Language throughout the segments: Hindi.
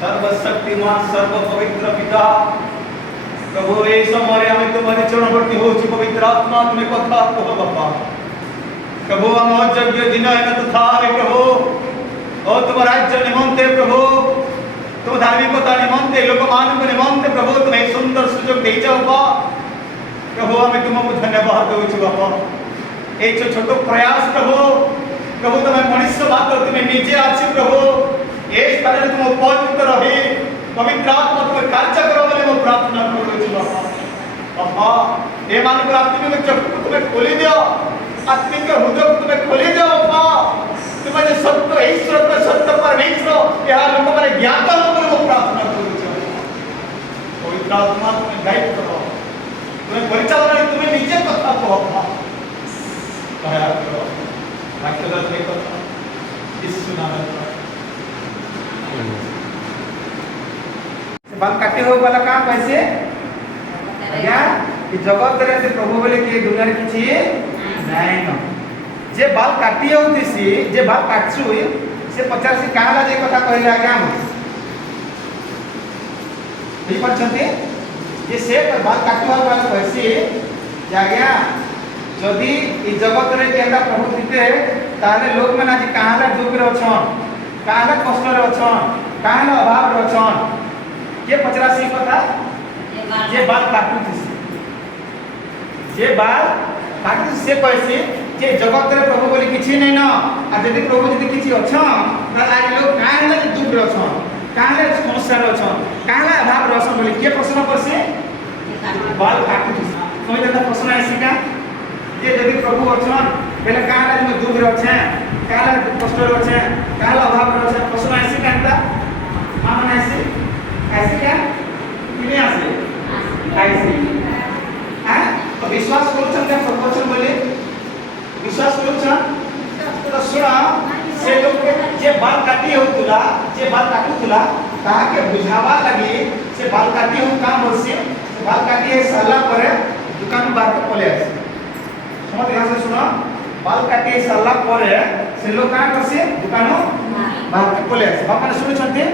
सर्वशक्तिमान सर्व पवित्र पिता प्रभु ये समय हमें तुम्हारे चरण भर्ती हो ची पवित्र आत्मा तुम्हें कथा कहो बापा प्रभु हम अयोग्य दिन है तथा प्रभु और तुम राज्य निमंते प्रभु तुम धार्मिकता ए लोक मान निमंत प्रभु तुम्हें सुंदर सुजोग दे बाबा प्रभु हमें तुमको धन्यवाद दे बाबा ए छोट प्रयास प्रभु प्रभु तुम्हें मनुष्य मात्र तुम्हें निजे आछि प्रभु ए स्थान तुम उपयुक्त रही पवित्र आत्मा तुम्हें कार्य करो बोले मैं प्रार्थना करूँ बाबा बाबा ए मान को आत्मिक चक्षु तुम्हें खोली दियो आत्मिक हृदय को तुम्हें खोली दियो बाबा तुम्हें जो सत्य ईश्वर का सत्य परमेश्वर यह लोग माने ज्ञाता लोग को प्रार्थना करूँ पवित्र आत्मा तुम्हें गाइड करो तुम्हें परिचालन तुम्हें निजे कथा कहो बाबा दया करो वाक्यदा से कथा यीशु नाम में बाल काटे हो वाला काम कैसे आज्ञा कि जगत रे से प्रभु बोले कि दुनिया रे किछि नाही न जे बाल काटी होती सी जे बाल काटछु से 50 काला जे कथा कहले आज्ञा बुझि पछथि जे से बाल काटवा वाला कैसे आज्ञा जदि ई जगत रे केंदा प्रभु थिते ताले लोग मन आज काला दुख रे अछन काला कष्ट रे अछन काला अभाव रे अछन के 50 कथा जे बाल काटू जे बाल काटू से कैसे जे जगत रे प्रभु बोली किछि नै न आ जदि प्रभु जदि किछि अछन त आज लोग काहे न दुख रे अछन काहे समस्या रे अछन काहे अभाव रे अछन बोली के प्रश्न करसे बाल काटू कोई त प्रश्न आसी का जे जदि प्रभु अछन बेले काहे न दुख रे अछे काहे कष्ट रे अछे काहे अभाव रे अछे प्रश्न आसी कांता माने आसी आसी क्या किने आसी आसी हां तो विश्वास करूछन के प्रवचन बोले विश्वास करूछन तो सुना से लोग जे बाल काटी होतुला जे बाल काटुतुला कहा के बुझावा लगी से बाल काटी हो काम होसी बाल काटी है साला पर दुकान बाहर के पले आसी समझ ध्यान से सुना बाल काटी साला पर से लोग का करसी दुकान बाहर के पले आसी बापा ने सुनिछंती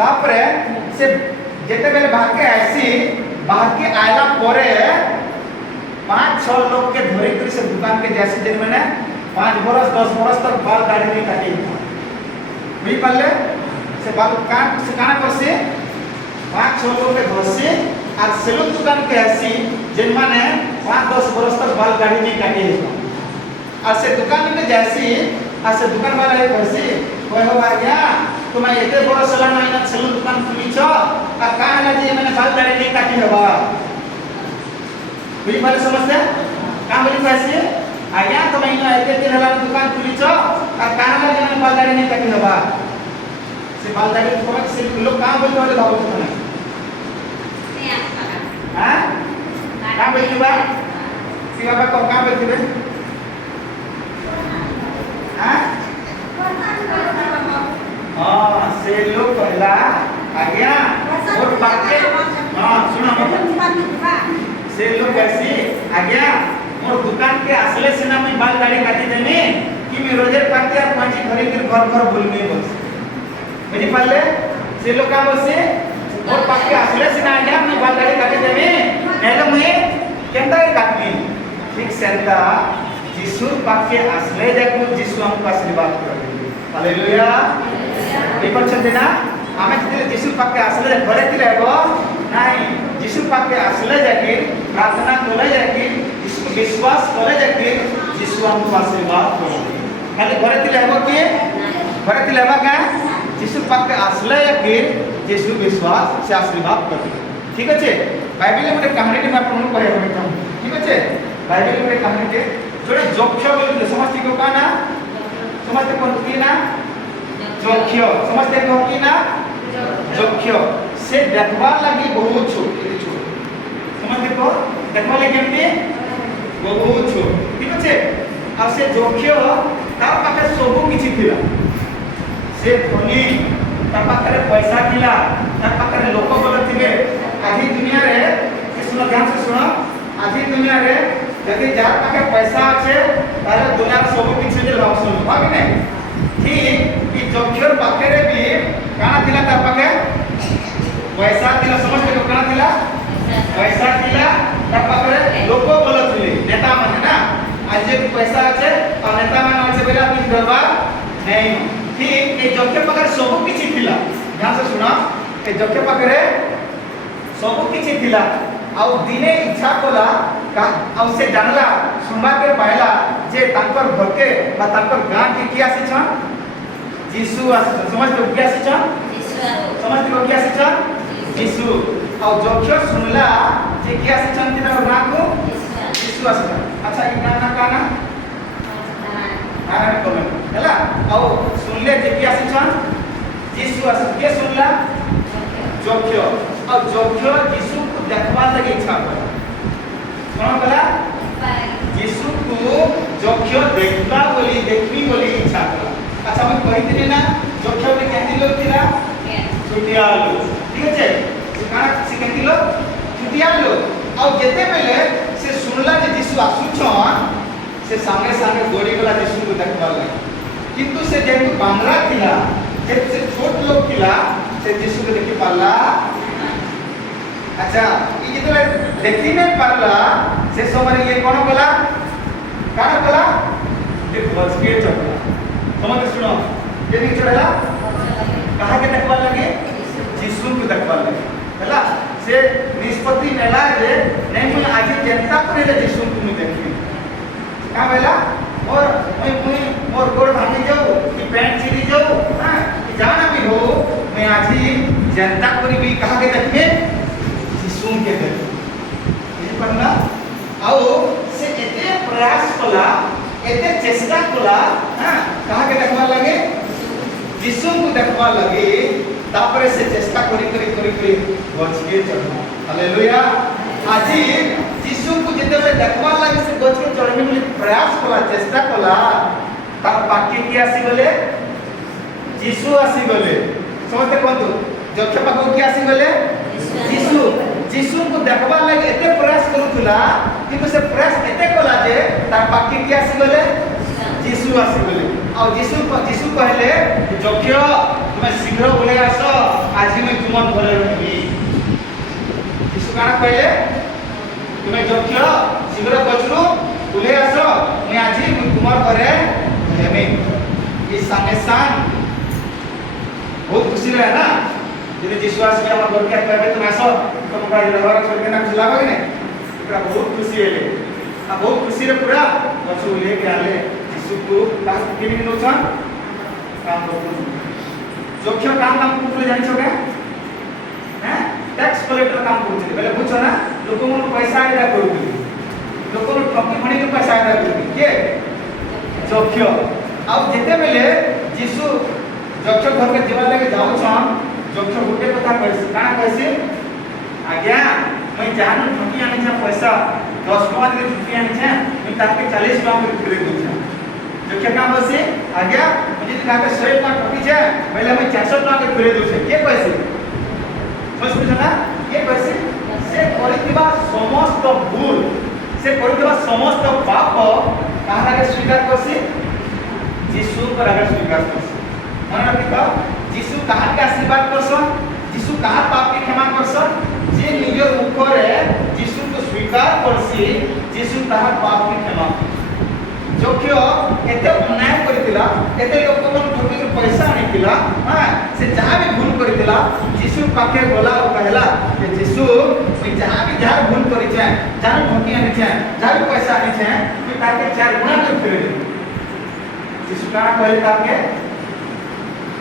तापरे से जेते बेले बाहर के आसी बाहर के आइला परे 5-6 लोग के धरे कर से दुकान के जैसे दिन मैंने 5 बरस 10 बरस तक बाल दाढ़ी नहीं काटी भी पल्ले से बाल काट से काना कर से 5-6 लोग के घसे आज सेलून दुकान के आसी जिन माने 5-10 बरस तक बाल दाढ़ी नहीं काटी है आज से दुकान में जैसी आज से दुकान वाला है घसे कोई हो गया तुम्हें एते बड़ सलाह नहीं ना सेलून दुकान खुली छ आ काहे ना जे मैंने बाल दाढ़ी नहीं काटी हवा बुझी पाले समझते काम बोली कैसे आज्ञा तुम्हें इनो एते दिन हला दुकान खुली छ आ काहे ना जे मैंने बाल दाढ़ी नहीं काटी हवा से बाल दाढ़ी तुम्हें से लोग काम बोली वाले भाव तुम्हें हां काम बोली बा सी बाबा को काम बोली बे हां हां से लोग कहला आज्ञा और बाके हां सुनो से लोग कैसे आज्ञा मोर दुकान के असले से ना मैं बाल दाढ़ी काटी देनी कि मैं रोजे पाके और पांची घरे के घर घर बोलने बस बुझी पाले से लोग का बसे और पाके असले से ना आज्ञा मैं बाल दाढ़ी काटी देनी नेले मैं केंदा काटनी ठीक सेंता यीशु पाके असले जाको यीशु हमको आशीर्वाद कर हालेलुया विपक्षन ना आमे जते यीशु पाके असले घरे थिले गो नाही यीशु पाके असले जाके प्रार्थना करे जाके यीशु विश्वास करे जाके यीशु हमको आशीर्वाद करे खाली घरे थिले हो के घरे थिले बा का यीशु पाके असले जाके यीशु विश्वास से आशीर्वाद करे ठीक আছে बाइबल में कहानी में आपन को कहबो ठीक আছে बाइबल में कहानी के जोड़े जोक्ष बोलते समझते को का ना समझते कौन की ना जोक्ष समझते को की ना जोक्ष से देखवा लगी बहुत छोट समझते को देखवा लगी केमती बहुत छोट ठीक আছে आ से जोक्ष ता पाखे सब किछि थिला से धनी ता पाखे पैसा थिला ता पाखे लोक बोल थिबे आधी दुनिया रे सुनो ध्यान से सुनो आधी दुनिया रे यदि जार पाखे पैसा আছে তাহলে দুনিয়ার সব কিছু যে লাভ শুনো ভাবি নাই ঠিক এই যোগ্যর পাখে রে বি কানা থিলা তার পাখে পয়সা থিলা সমস্ত को কানা থিলা পয়সা থিলা তার পাখে লোক বল থিলে নেতা মানে না আজ যে পয়সা আছে আর নেতা মানে আছে বেলা আপনি দরবার नहीं ठीक এই যোগ্যর পাখে সব কিছু থিলা ध्यान से सुना ए जखे पाखरे सब किछि थिला आउ दिने इच्छा कला आउ से जानला सुनबा के पाइला जे तांकर घर के बा तांकर गां के की आसी छन यीशु आसी छन समझ के की आसी छन यीशु समझ के की आसी छन यीशु आउ जखे सुनला जे की आसी छन तिना गां को यीशु आसी छन अच्छा ई गां ना काना आराम कमेंट हैला आउ सुनले जे की आसी छन यीशु आसी के सुनला जखे और जखे यीशु को देखबा लगे इच्छा कला कोन कला यीशु को जखे देखबा बोली देखबी बोली इच्छा कला अच्छा मैं कहितली ना जखे बोली केंदी लोग थिला छुटिया लोग ठीक है से काना से केंदी लोग छुटिया लोग और जेते बेले से सुनला जे यीशु आसु छन से संगे संगे दौड़ी गला यीशु को देखबा लगे किंतु से जेतु बांगरा थिला जे से छोट लोग थिला से यीशु को देखि पाला अच्छा ये जितने देखी नहीं पारला से समय ये कौन बोला काना बोला ये बस के चला समझ सुनो ये नहीं चढ़ला कहा के देखबा लगे यीशु को देखबा लगे हैला से निष्पत्ति नेला जे नहीं मुई आज जनता करे ले यीशु को नहीं देखी का बेला और मुई मोर गोड़ भांगी जाऊ कि पैंट चिरी जाऊ हां कि जाना भी हो मैं आज जनता करी भी कहा के देखे सुन के दे ये पढ़ना आओ से एते प्रयास कला एते चेष्टा कला हां कहा के देखबा लगे यीशु को देखबा लगे तापरे से चेष्टा करी बच के चढ़ना हालेलुया आज यीशु को जेते से देखबा लगे से बच के चढ़ने के लिए प्रयास कला चेष्टा कला तार बाकी की आसी गले यीशु आसी गले समझते कोन तो जखे पाको की आसी गले यीशु को देखबा लगे एते प्रयास करूथुला किंतु से प्रयास एते कला जे तार बाकी की आसी गले यीशु आसी गले और यीशु कहले जख्य तुम शीघ्र बोले आसो आज मैं तुम घरे रहबी यीशु काना कहले तुम जख्य शीघ्र बचलु बोले आसो मैं आज तुम घरे रहबी ये संगे संग बहुत खुशी रहे ना यदि विश्वास में हम घर के कहबे तुम आसो तुम का व्यवहार छोड़ के ना खुला होगे ने पूरा बहुत खुशी है आ बहुत खुशी रे पूरा बच्चों लेके आले यीशु को कास के भी नोचन काम करू जोख्य काम कुले जानि छो के हैं टैक्स कलेक्टर काम करू छे पहले पूछो ना लोक मन पैसा आदा करू लोक मन ठकी फणी के पैसा आदा करू के जोख्य अब जेते बेले यीशु जोख्य घर के जीवन लेके जाऊ छन जोख्य गुटे कथा कहसी काना कहसी आज्ञा मैं जान ठकी आनी छे पैसा 10 टका के ठकी आनी छे मैं ताके 40 टका में खरीद दू छे जोख्य का कहसी आज्ञा मुझे ताके 100 टका ठकी छे पहले मैं 400 टका के खरीद दू छे के कहसी समझ ना के कहसी से करितिबा समस्त भूल से करितिबा समस्त पाप कहां के स्वीकार करसी यीशु पर अगर स्वीकार करसी मन रखिता यीशु कहा के आशीर्वाद करसन यीशु कहा पाप के क्षमा करसन जे निजर ऊपर यीशु को स्वीकार करसी यीशु कहा पाप के क्षमा जोख्य एते अन्याय करतिला एते लोक मन ठकी के पैसा आनितिला हां से जहां भी भूल करतिला यीशु पाखे बोला और कहला कि यीशु मैं जहां भी जहां भूल करि छै जहां ठकी आनि छै जहां भी पैसा आनि छै मैं ताके 4 गुना कर फेर यीशु का कहले ताके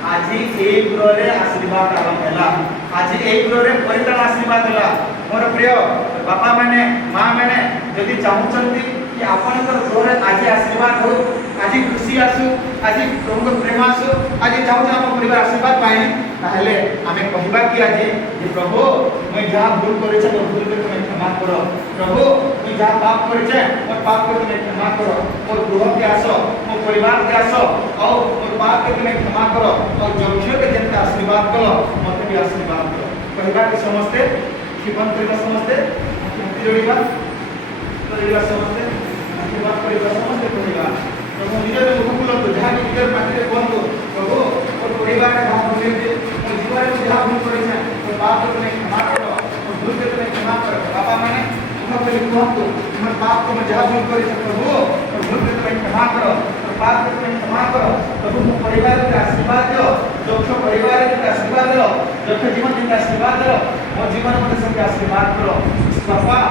आज एक ग्रहरे आशीर्वाद आरंभ हैला आज एक ग्रहरे परित्राण आशीर्वाद हैला मोर प्रिय बापा माने मां माने जदि चाहउचंती कि आपनकर ग्रहरे आज आशीर्वाद हो आज खुशी आसु आज प्रभु प्रेम आसु आज चाहउछ हम परिवार आशीर्वाद पाए ताहले हमें कहबा कि आज ये प्रभु मैं जहां भूल करे छ भूल के तुम्हें क्षमा करो प्रभु मैं जहां पाप करे छ और पाप के तुम्हें क्षमा करो और गृह के आसो और परिवार के आसो और पाप के तुम्हें क्षमा करो और जोख्य के जनता आशीर्वाद करो मते भी आशीर्वाद करो कहबा कि समझते जीवन परिवार समझते जोड़ीबा परिवार समझते आशीर्वाद परिवार समझते परिवार प्रभु निजर मुख तो जहां भी निजर माटी बंद प्रभु और परिवार का भाव बोले और जीवन में जहां भूल करे छै तो पाप के तुम्हें क्षमा करो और भूल के तुम्हें क्षमा करो बाबा माने तुम पहले कहतो तुम पाप को जहां भूल करे छै प्रभु और भूल के तुम्हें क्षमा करो और पाप के तुम्हें क्षमा करो प्रभु परिवार के आशीर्वाद दो जोख परिवार के आशीर्वाद दो जोख जीवन के आशीर्वाद दो मो जीवन में सबके आशीर्वाद करो बापा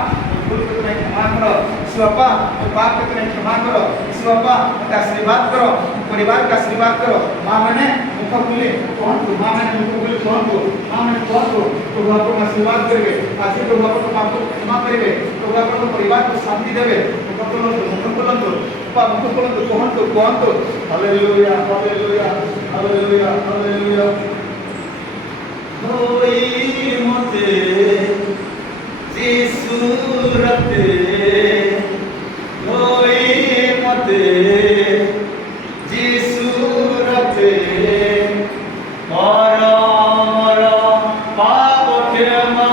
भूल को तुम्हें क्षमा करो बापा पाप को तुम्हें क्षमा करो बापा मत आशीर्वाद करो परिवार का आशीर्वाद करो मां मैंने मुख खुली कौन तू मां मैंने मुख खुली कौन तू मां मैंने कौन तू तो बापा को आशीर्वाद करेंगे आज तो बापा को पाप को क्षमा करेंगे तो बापा को परिवार को शांति देवे मुख खोलंतु बापा मुख खोलंतु कौन तू हालेलुया हालेलुया हालेलुया हालेलुया होई मते सूरते होई मते जी सूरते मर मर पाप क्षमा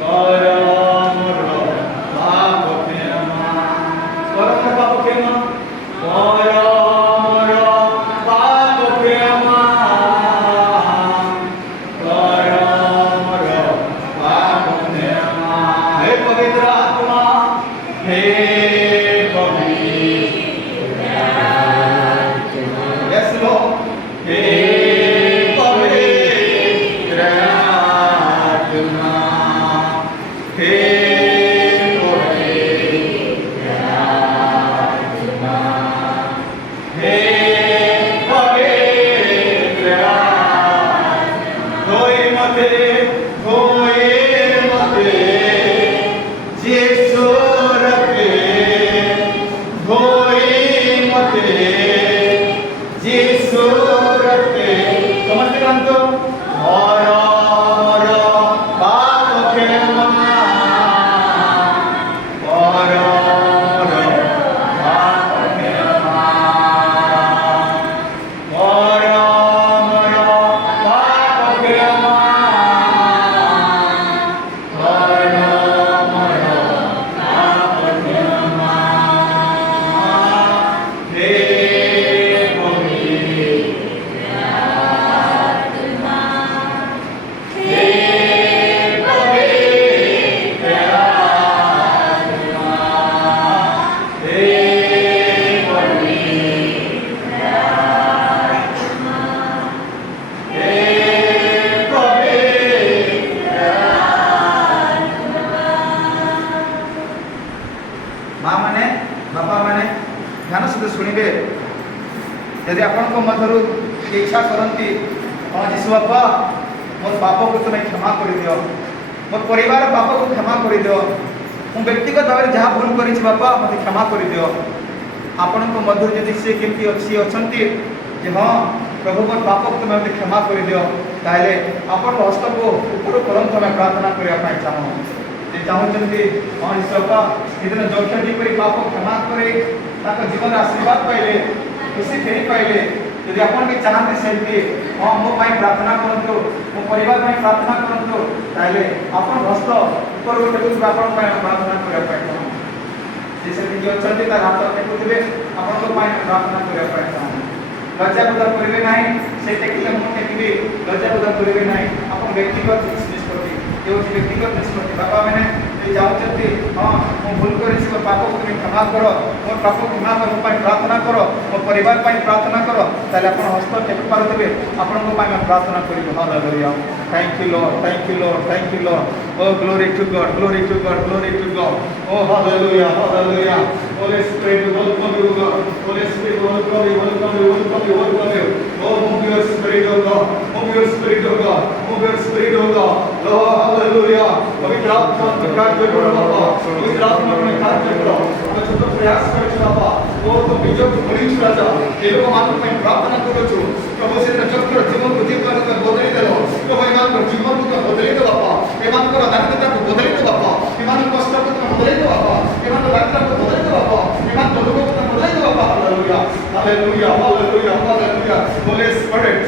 कर मर पाप क्षमा कर पाप क्षमा मर मर पाप क्षमा यदि आपण को मधुर इच्छा करती हाँ जीशु बापा मोर पाप को तुम्हें क्षमा कर दियो मोर परिवार पाप को क्षमा कर दियो मु व्यक्तिगत भाव में जहाँ भूल करी बापा मत क्षमा कर दियो आपण को मधुर यदि सी केमती अच्छी अच्छी जे हाँ प्रभु मोर पाप को तुम्हें मत क्षमा कर दियो ताहले आपण हस्त को ऊपर करंतु हमें प्रार्थना करने चाहूँ चाहते हाँ जीशु बापा इतने जोख्य जीपरी पाप क्षमा करे जीवन आशीर्वाद पाइले खुशी फेरी पाइले यदि आपण भी चाहते सेमती हाँ मो पाई प्रार्थना करंतु मो परिवार में प्रार्थना करंतु ताहले आपण हस्त ऊपर टेकुथि आपण पाई प्रार्थना करिया पाई जे से जे अछंती ता हाथ टेकुथिबे आपण को पाई प्रार्थना करिया पाई लज्जा बोध करिवे नाही से टेकिले मो टेकिबे लज्जा बोध करिवे नाही आपण व्यक्तिगत निष्पत्ति जो व्यक्तिगत निष्पत्ति बाबा मैंने चाहते हाँ मो भूल कर पाप को तुम्हें क्षमा करो मोर पाप क्षमा कर मो प्रार्थना करो मो परिवार प्रार्थना करो ताले आपण हस्त टेक पारुथिबे आपण को मैं प्रार्थना करिबो hallelujah thank you Lord thank you Lord oh glory to God glory to God glory to God oh hallelujah hallelujah Holi spirit welcome you God Holy spirit welcome you welcome you welcome you welcome you oh move your spirit oh God move your spirit oh God move your spirit oh God Lord hallelujah पवित्र आत्मा कार्य करो बाबा पवित्र आत्मा में कार्य करो मैं छोटो प्रयास करू बाबा ओ तो बीजो भरी राजा ए लोग मान में प्रार्थना करू छु प्रभु से चक्र जीवन को जीवन को बदली देलो प्रभु ईमान को जीवन को बदली दो बाबा ईमान को दारिद्रता को बदली दो बाबा ईमान को कष्ट को बदली दो बाबा ईमान को दारिद्रता को बदली दो बाबा ईमान को दुख को बदली दो बाबा hallelujah hallelujah hallelujah hallelujah Holi spirit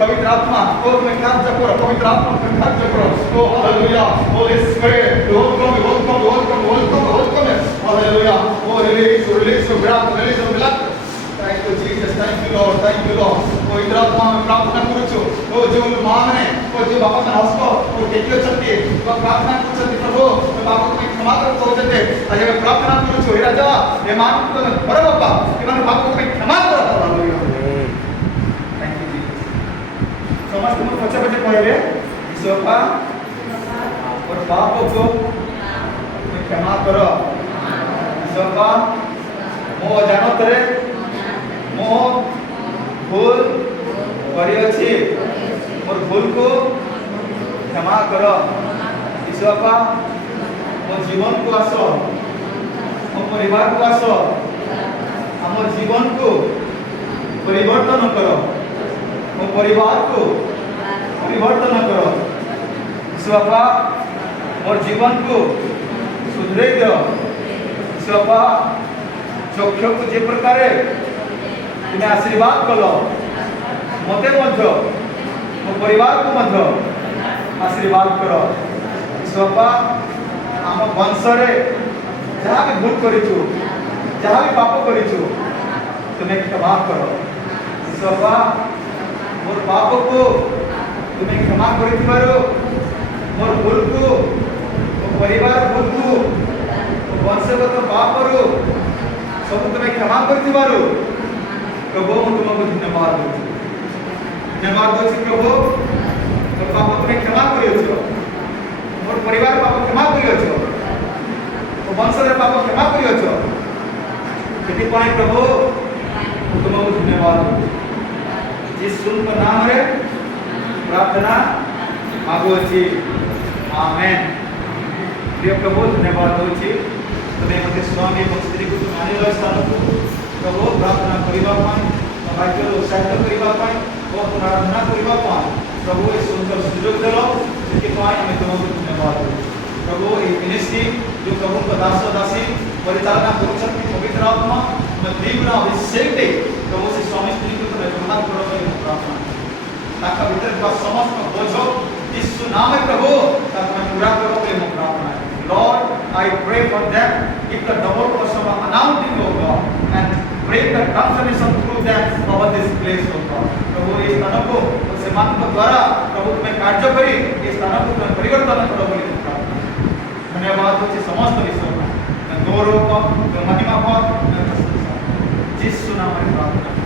पवित्र आत्मा को में कार्य करो पवित्र आत्मा में कार्य करो oh hallelujah Holi spirit welcome hallelujah oh release your breath Thank you Jesus, thank you Lord, oh इंद्र आत्मा में प्रार्थना करू छु ओ जो मां ने ओ जो बापा ने हस्त ओ टेकियो छथि ओ प्रार्थना करू छथि प्रभु तो बापा को क्षमा कर कहते आज मैं प्रार्थना करू छु हे राजा हे मान को बड़ बापा ए मान बापा को क्षमा कर हालेलुया समस्त मुझे पचे पचे कहबे ईश्वरपा और पाप को क्षमा करो ईश्वरपा मो जानो तरे मो भूल करी अछि और भूल को क्षमा करो ईश्वरपा मो जीवन को आसो मो परिवार को आसो हमर जीवन को परिवर्तन करो मो परिवार को परिवर्तन करो ईश्वरपा मोर जीवन को सुधरे दियो ईश्वरपा चक्षु को जे प्रकार तुम्हें आशीर्वाद कलो मते मध्य मो परिवार को मध्य आशीर्वाद करो ईश्वरपा आम वंश रे जहाँ भी भूल करिछु जहाँ भी पाप करिछु तुम्हें क्षमा करो ईश्वरपा मोर पाप को तुम्हें क्षमा करिथिबारो मोर भूल को मोर परिवार भूल को मोर वंशगत पाप रो सब तुम्हें क्षमा करिथिबारो प्रभु मु तुमको धन्यवाद दूची प्रभु मोर पाप तुम्हें क्षमा करियो मोर परिवार पाप क्षमा करियो मोर वंशर पाप क्षमा करियो केति पाई प्रभु मु तुमको धन्यवाद दूची यीशु के नाम रे प्रार्थना मागुछि आमेन प्रिय प्रभु धन्यवाद दूची तुम्हें मते स्वामी और स्त्री को मानिलो स्थान को प्रभु प्रार्थना करिबा पाई भाग्य उत्साहित करिबा पाई और आराधना करिबा पाई प्रभु ए सुंदर सुयोग देलो सेति पाई हम तुमको धन्यवाद दूची प्रभु ए मिनिस्ट्री जो प्रभु का दास दासी परिचालना करुछन पवित्र आत्मा मैं दीवना अभिषेक दे प्रभु से स्वामी स्त्री को तुम्हें प्रदान करो प्रार्थना ताका भीतर का समस्त बोझ यीशु नाम में प्रभु ताका मैं पूरा करो मैं प्रार्थना Lord, I pray for them. Give the double portion of anointing, O God, and break the transformation through them over this place, O God. प्रभु इस स्थान को सेमान को द्वारा प्रभु तुम्हें कार्य करी इस स्थान को तुम्हें परिवर्तन करो बोली प्रार्थना धन्यवाद होची समस्त विश्व में मैं गौरव को महिमा को जिस नाम में प्रार्थना